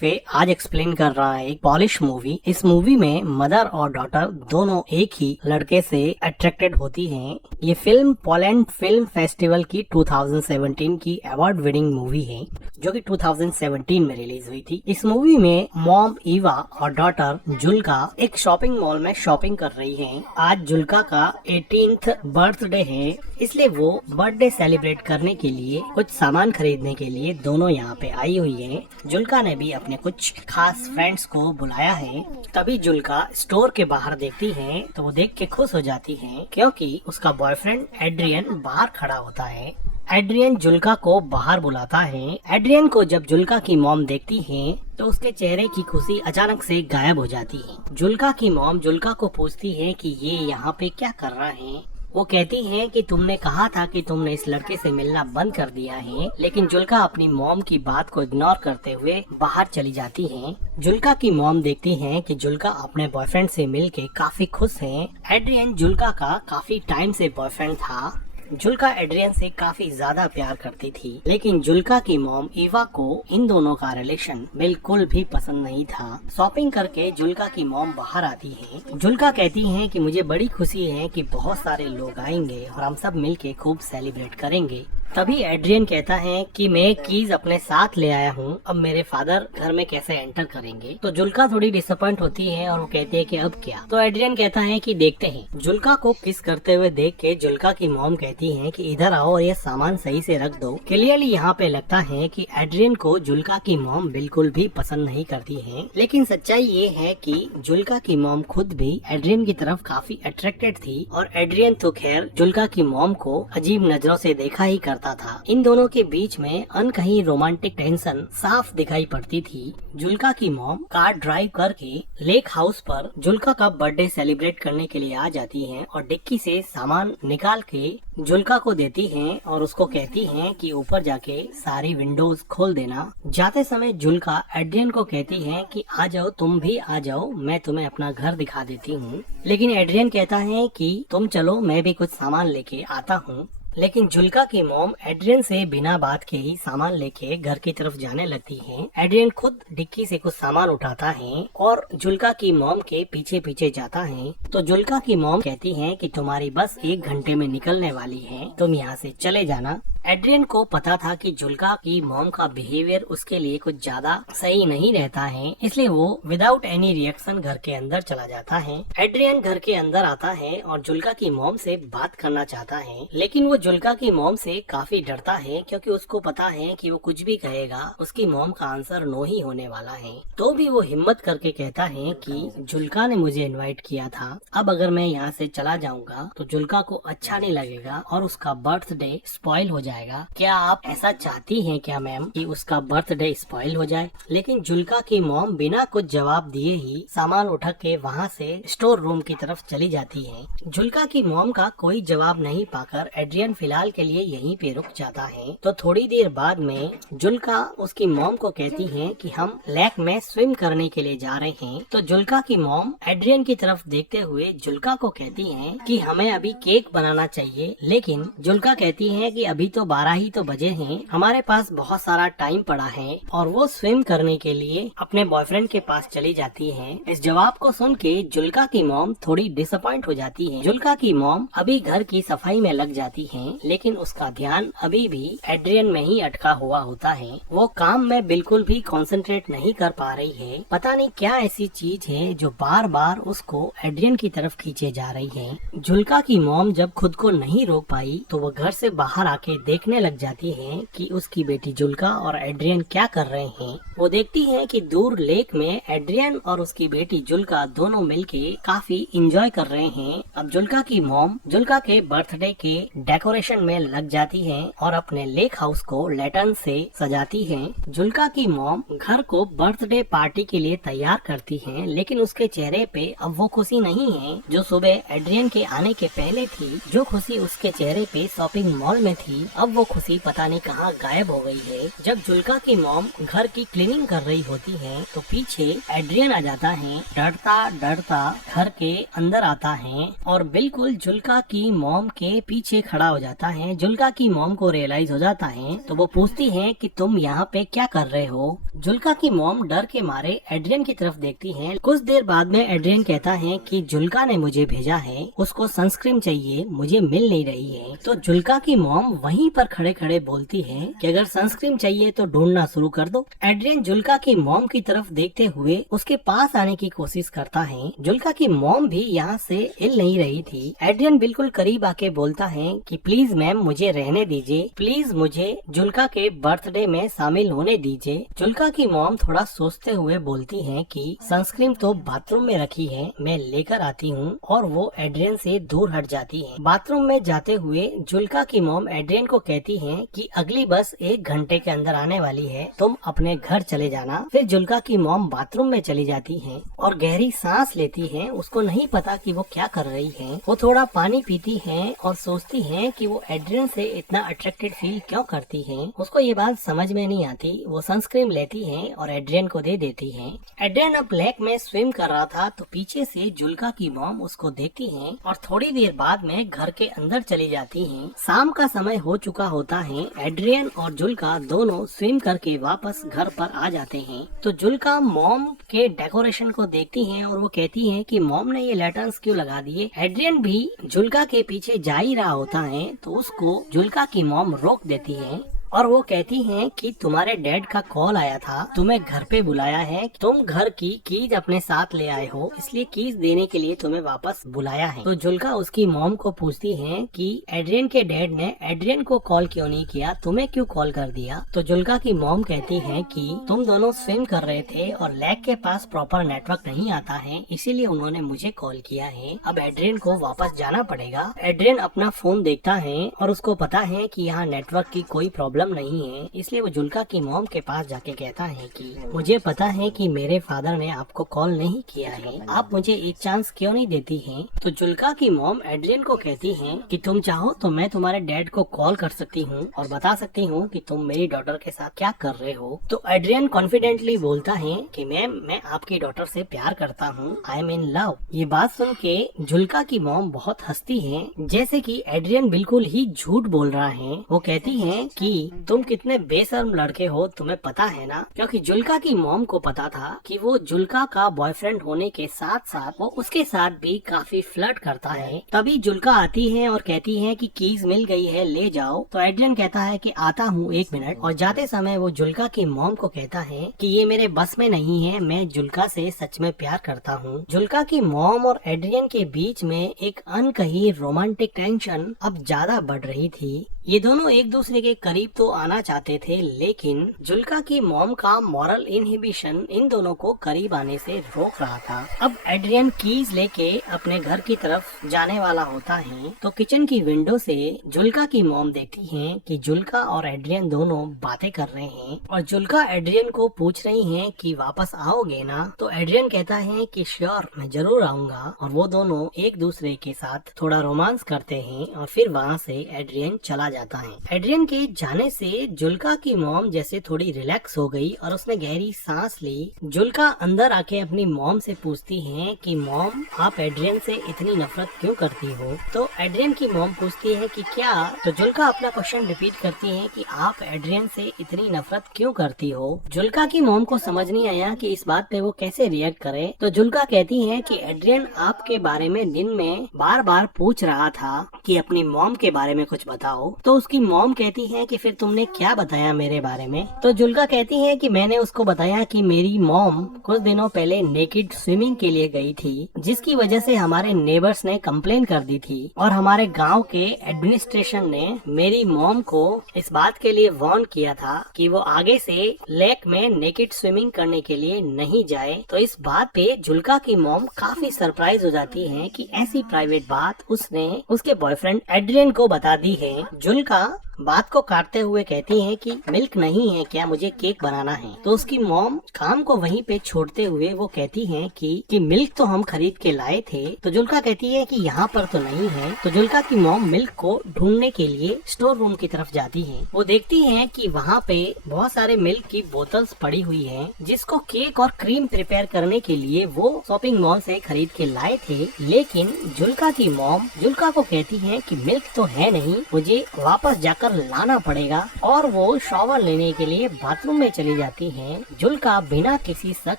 आज एक्सप्लेन कर रहा है एक पॉलिश मूवी। इस मूवी में मदर और डॉटर दोनों एक ही लड़के से अट्रैक्टेड होती हैं। ये फिल्म पोलैंड फिल्म फेस्टिवल की 2017 की अवार्ड विनिंग मूवी है, जो कि 2017 में रिलीज हुई थी। इस मूवी में मॉम ईवा और डॉटर जुल्का एक शॉपिंग मॉल में शॉपिंग कर रही हैं। आज जुल्का का 18th बर्थडे है, इसलिए वो बर्थडे सेलिब्रेट करने के लिए कुछ सामान खरीदने के लिए दोनों यहाँ पे आई हुई है। जुल्का ने भी अपने कुछ खास फ्रेंड्स को बुलाया है। तभी जुल्का स्टोर के बाहर देखती है तो वो देख के खुश हो जाती है, क्योंकि उसका बॉयफ्रेंड एड्रियन बाहर खड़ा होता है। एड्रियन जुल्का को बाहर बुलाता है। एड्रियन को जब जुल्का की मॉम देखती है तो उसके चेहरे की खुशी अचानक से गायब हो जाती है। जुल्का की मॉम जुल्का को पूछती है कि ये यहाँ पे क्या कर रहा है। वो कहती हैं कि तुमने कहा था कि तुमने इस लड़के से मिलना बंद कर दिया है, लेकिन जुल्का अपनी मॉम की बात को इग्नोर करते हुए बाहर चली जाती हैं। जुल्का की मॉम देखती हैं कि जुल्का अपने बॉयफ्रेंड से मिलके काफी खुश है। एड्रियन जुल्का का काफी टाइम से बॉयफ्रेंड था। जुल्का एड्रियन से काफी ज्यादा प्यार करती थी, लेकिन जुल्का की मॉम ईवा को इन दोनों का रिलेशन बिल्कुल भी पसंद नहीं था। शॉपिंग करके जुल्का की मॉम बाहर आती है। जुल्का कहती है कि मुझे बड़ी खुशी है कि बहुत सारे लोग आएंगे और हम सब मिलके खूब सेलिब्रेट करेंगे। तभी एड्रियन कहता है कि मैं कीज अपने साथ ले आया हूँ, अब मेरे फादर घर में कैसे एंटर करेंगे। तो जुल्का थोड़ी डिसअपॉइंट होती है और वो कहती है कि अब क्या। तो एड्रियन कहता है कि देखते हैं। जुल्का को किस करते हुए देख के जुल्का की मॉम कहती है कि इधर आओ और ये सामान सही से रख दो। क्लियरली यहाँ पे लगता है कि एड्रियन को जुल्का की मॉम बिल्कुल भी पसंद नहीं करती है, लेकिन सच्चाई ये है कि जुल्का की मॉम खुद भी एड्रियन की तरफ काफी अट्रैक्टेड थी और एड्रियन तो खैर जुल्का की मॉम को अजीब नजरों से देखा ही करता था। इन दोनों के बीच में अनकहीं रोमांटिक टेंशन साफ दिखाई पड़ती थी। जुल्का की मॉम कार ड्राइव करके लेक हाउस पर जुल्का का बर्थडे सेलिब्रेट करने के लिए आ जाती हैं और डिक्की से सामान निकाल के जुल्का को देती हैं और उसको कहती हैं कि ऊपर जाके सारी विंडोज खोल देना। जाते समय जुल्का एड्रियन को कहती है कि आ जाओ, तुम भी आ जाओ, मैं तुम्हें अपना घर दिखा देती हूँ। लेकिन एड्रियन कहता है कि तुम चलो, मैं भी कुछ सामान लेके आता हूँ। लेकिन जुल्का की मॉम एड्रियन से बिना बात के ही सामान लेके घर की तरफ जाने लगती है। एड्रियन खुद डिक्की से कुछ सामान उठाता है और जुल्का की मॉम के पीछे पीछे जाता है। तो जुल्का की मॉम कहती है कि तुम्हारी बस 1 घंटे में निकलने वाली है, तुम यहाँ से चले जाना। एड्रियन को पता था कि जुल्का की मॉम का बिहेवियर उसके लिए कुछ ज्यादा सही नहीं रहता है, इसलिए वो विदाउट एनी रिएक्शन घर के अंदर चला जाता है। एड्रियन घर के अंदर आता है और जुल्का की मॉम से बात करना चाहता है, लेकिन वो जुल्का की मॉम से काफी डरता है, क्योंकि उसको पता है कि वो कुछ भी कहेगा उसकी मॉम का आंसर नो ही होने वाला है। तो भी वो हिम्मत करके कहता है कि जुल्का ने मुझे इनवाइट किया था, अब अगर मैं यहाँ से चला जाऊंगा तो जुल्का को अच्छा नहीं लगेगा और उसका बर्थडे स्पॉइल हो जाएगा। क्या आप ऐसा चाहती हैं क्या मैम कि उसका बर्थडे स्पॉइल हो जाए? लेकिन जुल्का की मॉम बिना कुछ जवाब दिए ही सामान उठा के वहाँ से स्टोर रूम की तरफ चली जाती है। जुल्का की मॉम का कोई जवाब नहीं पाकर एड्रियन फिलहाल के लिए यहीं पे रुक जाता है। तो थोड़ी देर बाद में जुल्का उसकी मॉम को कहती है कि हम लेक में स्विम करने के लिए जा रहे हैं। तो जुल्का की मॉम एड्रियन की तरफ देखते हुए जुल्का को कहती है कि हमें अभी केक बनाना चाहिए, लेकिन जुल्का कहती है कि अभी तो 12 ही तो बजे हैं, हमारे पास बहुत सारा टाइम पड़ा है। और वो स्विम करने के लिए अपने बॉयफ्रेंड के पास चली जाती है। इस जवाब को सुन के जुल्का की मॉम थोड़ी डिसअपॉइंट हो जाती है। जुल्का की मॉम अभी घर की सफाई में लग जाती है, लेकिन उसका ध्यान अभी भी एड्रियन में ही अटका हुआ होता है। वो काम में बिल्कुल भी कंसंट्रेट नहीं कर पा रही है। पता नहीं क्या ऐसी चीज है जो बार बार उसको एड्रियन की तरफ खींचे जा रही है। जुल्का की मॉम जब खुद को नहीं रोक पाई तो वो घर से बाहर आके देखने लग जाती है कि उसकी बेटी जुल्का और एड्रियन क्या कर रहे हैं। वो देखती है कि दूर लेक में एड्रियन और उसकी बेटी जुल्का दोनों मिलके काफी इंजॉय कर रहे हैं। अब जुल्का की मॉम जुल्का के बर्थडे के डेकोरेशन में लग जाती है और अपने लेक हाउस को लैटर्न से सजाती है। जुल्का की मॉम घर को बर्थडे पार्टी के लिए तैयार करती है, लेकिन उसके चेहरे पे अब वो खुशी नहीं है जो सुबह एड्रियन के आने के पहले थी। जो खुशी उसके चेहरे पे शॉपिंग मॉल में थी, अब वो खुशी पता नहीं कहाँ गायब हो गई है। जब जुल्का की मॉम घर की क्लीनिंग कर रही होती है तो पीछे एड्रियन आ जाता है, डरता डरता घर के अंदर आता है और बिल्कुल जुल्का की मॉम के पीछे खड़ा हो जाता है। जुल्का की मॉम को रियलाइज हो जाता है तो वो पूछती है कि तुम यहाँ पे क्या कर रहे हो। जुल्का की मॉम डर के मारे एड्रियन की तरफ देखती है। कुछ देर बाद में एड्रियन कहता है कि जुल्का ने मुझे भेजा है, उसको सनस्क्रीन चाहिए, मुझे मिल नहीं रही है। तो जुल्का की मॉम वहीं पर खड़े खड़े बोलती है कि अगर सनस्क्रीन चाहिए तो ढूंढना शुरू कर दो। एड्रियन जुल्का की मॉम की तरफ देखते हुए उसके पास आने की कोशिश करता है। जुल्का की मॉम भी यहाँ से हिल नहीं रही थी। एड्रियन बिल्कुल करीब आके बोलता है कि प्लीज मैम मुझे रहने दीजिए, प्लीज मुझे जुल्का के बर्थडे में शामिल होने दीजिए। जुल्का की मॉम थोड़ा सोचते हुए बोलती है कि सनस्क्रीन तो बाथरूम में रखी है, मैं लेकर आती हूँ, और वो एड्रियन से दूर हट जाती है। बाथरूम में जाते हुए जुल्का की मॉम एड्रियन को कहती है कि अगली बस 1 घंटे के अंदर आने वाली है, तुम अपने घर चले जाना। फिर जुल्का की मॉम बाथरूम में चली जाती है और गहरी सांस लेती है। उसको नहीं पता कि वो क्या कर रही है। वो थोड़ा पानी पीती है और सोचती है कि वो एड्रियन से इतना अट्रैक्टेड फील क्यों करती है। उसको ये बात समझ में नहीं आती। वो सनस्क्रीन लेती है और एड्रियन को दे देती है। एड्रियन अब लेक में स्विम कर रहा था तो पीछे से जुल्का की मॉम उसको देखती है और थोड़ी देर बाद में घर के अंदर चली जाती है। शाम का समय हो चुका होता है। एड्रियन और जुल्का दोनों स्विम करके वापस घर पर आ जाते हैं। तो जुल्का मॉम के डेकोरेशन को देखती है और वो कहती है कि मॉम ने ये लैटर्न्स क्यों लगा दिए। एड्रियन भी जुल्का के पीछे जा ही रहा होता है तो उसको जुल्का की मॉम रोक देती है और वो कहती हैं कि तुम्हारे डैड का कॉल आया था, तुम्हें घर पे बुलाया है, तुम घर की कीज अपने साथ ले आए हो, इसलिए कीज देने के लिए तुम्हें वापस बुलाया है। तो जुल्का उसकी मॉम को पूछती है कि एड्रियन के डैड ने एड्रियन को कॉल क्यों नहीं किया, तुम्हें क्यों कॉल कर दिया। तो जुल्का की मॉम कहती है कि तुम दोनों स्विम कर रहे थे और लेक के पास प्रॉपर नेटवर्क नहीं आता है, इसीलिए उन्होंने मुझे कॉल किया है। अब एड्रियन को वापस जाना पड़ेगा। एड्रियन अपना फोन देखता है और उसको पता है कि यहाँ नेटवर्क की कोई प्रॉब्लम नहीं है, इसलिए वो जुल्का की मॉम के पास जाके कहता है कि मुझे पता है कि मेरे फादर ने आपको कॉल नहीं किया है, आप मुझे एक चांस क्यों नहीं देती हैं। तो जुल्का की मॉम एड्रियन को कहती है कि तुम चाहो तो मैं तुम्हारे डैड को कॉल कर सकती हूँ और बता सकती हूँ कि तुम मेरी डॉटर के साथ क्या कर रहे हो। तो एड्रियन कॉन्फिडेंटली बोलता है कि मैम मैं आपकी डॉटर से प्यार करता हूँ, आई एम इन लव। ये बात सुन के जुल्का की मॉम बहुत हंसती है, जैसे कि एड्रियन बिल्कुल ही झूठ बोल रहा है। वो कहती है कि तुम कितने बेशर्म लड़के हो, तुम्हें पता है ना। क्योंकि जुल्का की मॉम को पता था कि वो जुल्का का बॉयफ्रेंड होने के साथ साथ वो उसके साथ भी काफी फ्लर्ट करता है। तभी जुल्का आती है और कहती है कि कीज मिल गई है, ले जाओ। तो एड्रियन कहता है कि आता हूँ 1 मिनट, और जाते समय वो जुल्का की मॉम को कहता है कि ये मेरे बस में नहीं है, मैं जुल्का से सच में प्यार करता हूँ। जुल्का की मॉम और एड्रियन के बीच में एक अनकही रोमांटिक टेंशन अब ज्यादा बढ़ रही थी। ये दोनों एक दूसरे के करीब तो आना चाहते थे, लेकिन जुल्का की मॉम का मॉरल इनहिबिशन इन दोनों को करीब आने से रोक रहा था। अब एड्रियन कीज लेके अपने घर की तरफ जाने वाला होता है तो किचन की विंडो से जुल्का की मॉम देखती है कि जुल्का और एड्रियन दोनों बातें कर रहे हैं और जुल्का एड्रियन को पूछ रही है कि वापस आओगे ना। तो एड्रियन कहता है कि श्योर, मैं जरूर आऊंगा, और वो दोनों एक दूसरे के साथ थोड़ा रोमांस करते हैं और फिर वहाँ से एड्रियन चला जाता है। एड्रियन के जाने से जुल्का की मॉम जैसे थोड़ी रिलैक्स हो गई और उसने गहरी सांस ली। जुल्का अंदर आके अपनी मॉम से पूछती है कि मॉम आप एड्रियन से इतनी नफरत क्यों करती हो। तो एड्रियन की मॉम पूछती है कि क्या। तो जुल्का अपना क्वेश्चन रिपीट करती है कि आप एड्रियन से इतनी नफरत क्यों करती हो। जुल्का की मॉम को समझ नहीं आया कि इस बात पे वो कैसे रिएक्ट करे। तो जुल्का कहती है कि एड्रियन आपके बारे में दिन में बार बार पूछ रहा था कि अपनी मॉम के बारे में कुछ बताओ। तो उसकी मॉम कहती है कि फिर तुमने क्या बताया मेरे बारे में। तो जुल्का कहती है कि मैंने उसको बताया कि मेरी मॉम कुछ दिनों पहले नेकेड स्विमिंग के लिए गई थी, जिसकी वजह से हमारे नेबर्स ने कंप्लेन कर दी थी और हमारे गांव के एडमिनिस्ट्रेशन ने मेरी मॉम को इस बात के लिए वार्न किया था कि वो आगे से लेक में नेकेड स्विमिंग करने के लिए नहीं जाए। तो इस बात पे जुल्का की मॉम काफी सरप्राइज हो जाती है कि ऐसी प्राइवेट बात उसने उसके बॉयफ्रेंड एड्रियन को बता दी है। जुल्का बात को काटते हुए कहती हैं कि मिल्क नहीं है क्या, मुझे केक बनाना है। तो उसकी मॉम काम को वहीं पे छोड़ते हुए वो कहती हैं कि मिल्क तो हम खरीद के लाए थे। तो जुल्का कहती है कि यहाँ पर तो नहीं है। तो जुल्का की मॉम मिल्क को ढूंढने के लिए स्टोर रूम की तरफ जाती है। वो देखती हैं कि वहाँ पे बहुत सारे मिल्क की बोतल्स पड़ी हुई हैं, जिसको केक और क्रीम प्रिपेयर करने के लिए वो शॉपिंग मॉल से खरीद के लाए थे। लेकिन जुल्का की मॉम जुल्का को कहती है कि मिल्क तो है नहीं, मुझे वापस जाकर लाना पड़ेगा। और वो शॉवर लेने के लिए बाथरूम में चली जाती हैं। जुल्का बिना किसी शक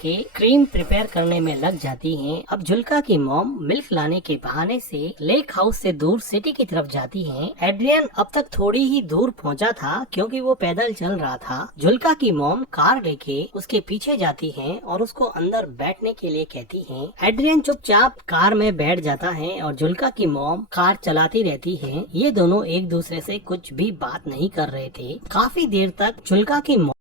के क्रीम प्रिपेयर करने में लग जाती हैं। अब जुल्का की मॉम मिल्क लाने के बहाने से लेक हाउस से दूर सिटी की तरफ जाती हैं। एड्रियन अब तक थोड़ी ही दूर पहुंचा था क्योंकि वो पैदल चल रहा था। जुल्का की मॉम कार लेके उसके पीछे जाती हैं और उसको अंदर बैठने के लिए कहती हैं। एड्रियन चुपचाप कार में बैठ जाता है और जुल्का की मॉम कार चलाती रहती है। ये दोनों एक दूसरे से कुछ भी बात नहीं कर रहे थे। काफी देर तक जुल्का की मॉम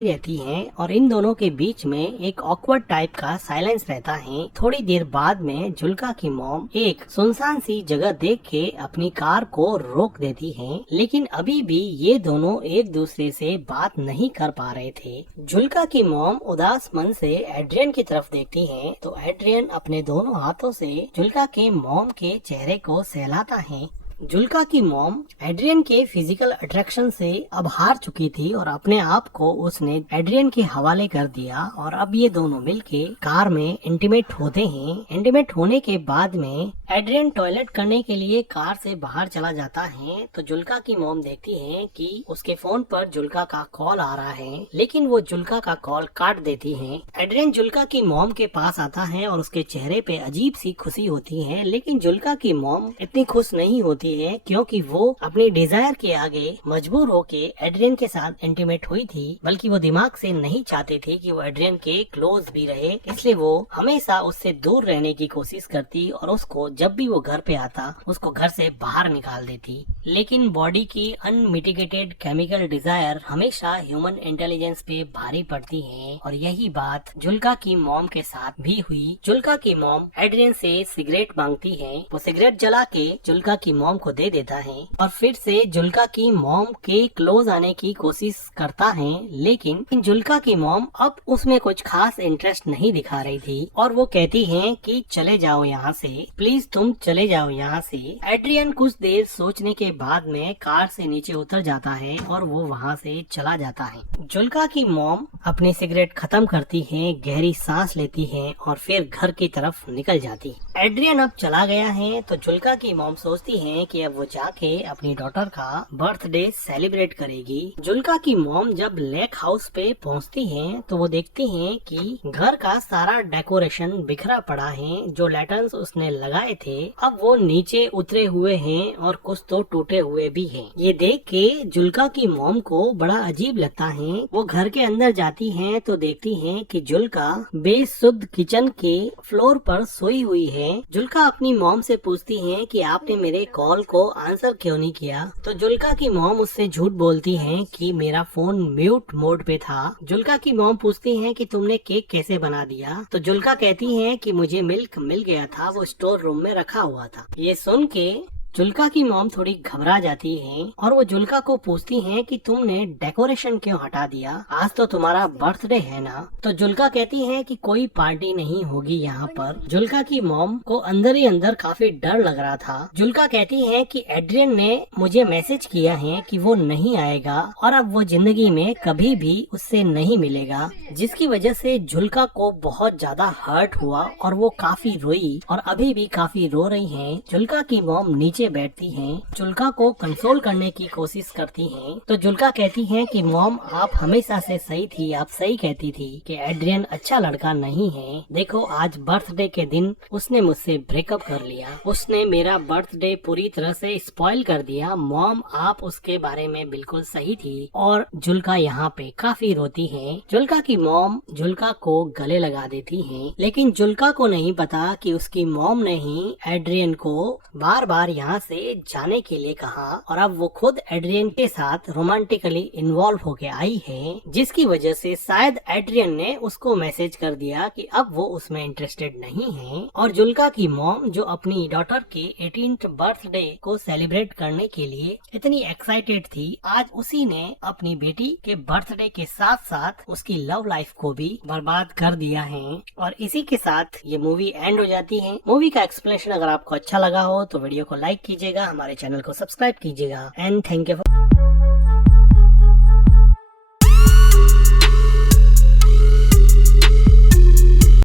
रहती हैं और इन दोनों के बीच में एक ऑकवर्ड टाइप का साइलेंस रहता है। थोड़ी देर बाद में जुल्का की मॉम एक सुनसान सी जगह देख के अपनी कार को रोक देती हैं, लेकिन अभी भी ये दोनों एक दूसरे से बात नहीं कर पा रहे थे। जुल्का की मॉम उदास मन से एड्रियन की तरफ देखती है तो एड्रियन अपने दोनों हाथों से जुल्का के मॉम के चेहरे को सहलाता है। जुल्का की मॉम एड्रियन के फिजिकल अट्रैक्शन से अब हार चुकी थी और अपने आप को उसने एड्रियन के हवाले कर दिया और अब ये दोनों मिलके कार में इंटीमेट होते हैं। इंटीमेट होने के बाद में एड्रियन टॉयलेट करने के लिए कार से बाहर चला जाता है तो जुल्का की मॉम देखती है कि उसके फोन पर जुल्का का कॉल आ रहा है, लेकिन वो जुल्का का कॉल काट देती है। एड्रियन जुल्का की मॉम के पास आता है और उसके चेहरे पे अजीब सी खुशी होती है, लेकिन जुल्का की मॉम इतनी खुश नहीं होती है क्योंकि वो अपने डिजायर के आगे मजबूर होके एड्रियन के साथ इंटीमेट हुई थी, बल्कि वो दिमाग से नहीं चाहते थे कि वो एड्रियन के क्लोज भी रहे। इसलिए वो हमेशा उससे दूर रहने की कोशिश करती और उसको जब भी वो घर पे आता उसको घर से बाहर निकाल देती। लेकिन बॉडी की अनमिटिगेटेड केमिकल डिजायर हमेशा ह्यूमन इंटेलिजेंस पे भारी पड़ती है और यही बात जुल्का की मॉम के साथ भी हुई। जुल्का की मॉम एड्रियन से सिगरेट मांगती है, वो सिगरेट जला के जुल्का की मॉम को दे देता है और फिर से जुल्का की मॉम के क्लोज आने की कोशिश करता है, लेकिन जुल्का की मॉम अब उसमें कुछ खास इंटरेस्ट नहीं दिखा रही थी और वो कहती है कि चले जाओ यहाँ से, प्लीज तुम चले जाओ यहाँ से। एड्रियन कुछ देर सोचने के बाद में कार से नीचे उतर जाता है और वो वहाँ से चला जाता है। जुल्का की मॉम अपनी सिगरेट खत्म करती है, गहरी सांस लेती है और फिर घर की तरफ निकल जाती। एड्रियन अब चला गया है तो जुल्का की मॉम सोचती है कि अब वो जाके अपनी डॉटर का बर्थडे सेलिब्रेट करेगी। जुल्का की मॉम जब लेक हाउस पे पहुंचती हैं तो वो देखती हैं कि घर का सारा डेकोरेशन बिखरा पड़ा है। जो लैटर्न्स उसने लगाए थे अब वो नीचे उतरे हुए हैं और कुछ तो टूटे हुए भी हैं। ये देख के जुल्का की मॉम को बड़ा अजीब लगता है। वो घर के अंदर जाती हैं तो देखती हैं कि जुल्का बेसुध किचन के फ्लोर पर सोई हुई है। जुल्का अपनी मॉम से पूछती है कि आपने मेरे कॉल को आंसर क्यों नहीं किया। तो जुल्का की मॉम उससे झूठ बोलती है कि मेरा फोन म्यूट मोड पे था। जुल्का की मॉम पूछती है कि तुमने केक कैसे बना दिया। तो जुल्का कहती है कि मुझे मिल्क मिल गया था, वो स्टोर रूम में रखा हुआ था। ये सुन के जुल्का की मॉम थोड़ी घबरा जाती है और वो जुल्का को पूछती हैं कि तुमने डेकोरेशन क्यों हटा दिया, आज तो तुम्हारा बर्थडे है ना। तो जुल्का कहती है कि कोई पार्टी नहीं होगी यहाँ पर। जुल्का की मॉम को अंदर ही अंदर काफी डर लग रहा था। जुल्का कहती है कि एड्रियन ने मुझे मैसेज किया है कि वो नहीं आएगा और अब वो जिंदगी में कभी भी उससे नहीं मिलेगा, जिसकी वजह से जुल्का को बहुत ज्यादा हर्ट हुआ और वो काफी रोई और अभी भी काफी रो रही है। जुल्का की मॉम नीचे बैठती हैं, जुल्का को कंसोल करने की कोशिश करती हैं। तो जुल्का कहती है कि मॉम आप हमेशा से सही थी, आप सही कहती थी कि एड्रियन अच्छा लड़का नहीं है। देखो आज बर्थडे के दिन उसने मुझसे ब्रेकअप कर लिया, उसने मेरा बर्थडे पूरी तरह से स्पॉइल कर दिया। मॉम आप उसके बारे में बिल्कुल सही थी। और जुल्का यहाँ पे काफी रोती है। जुल्का की मॉम जुल्का को गले लगा देती है, लेकिन जुल्का को नहीं पता कि उसकी मॉम ने ही एड्रियन को बार बार यहाँ यहाँ से जाने के लिए कहा और अब वो खुद एड्रियन के साथ रोमांटिकली इन्वॉल्व होके आई है, जिसकी वजह से शायद एड्रियन ने उसको मैसेज कर दिया कि अब वो उसमें इंटरेस्टेड नहीं है। और जुल्का की मॉम जो अपनी डॉटर के 18th बर्थडे को सेलिब्रेट करने के लिए इतनी एक्साइटेड थी, आज उसी ने अपनी बेटी के बर्थडे के साथ साथ उसकी लव लाइफ को भी बर्बाद कर दिया है। और इसी के साथ ये मूवी एंड हो जाती है। मूवी का एक्सप्लेनेशन अगर आपको अच्छा लगा हो तो वीडियो को लाइक कीजिएगा, हमारे चैनल को सब्सक्राइब कीजिएगा एंड थैंक यू।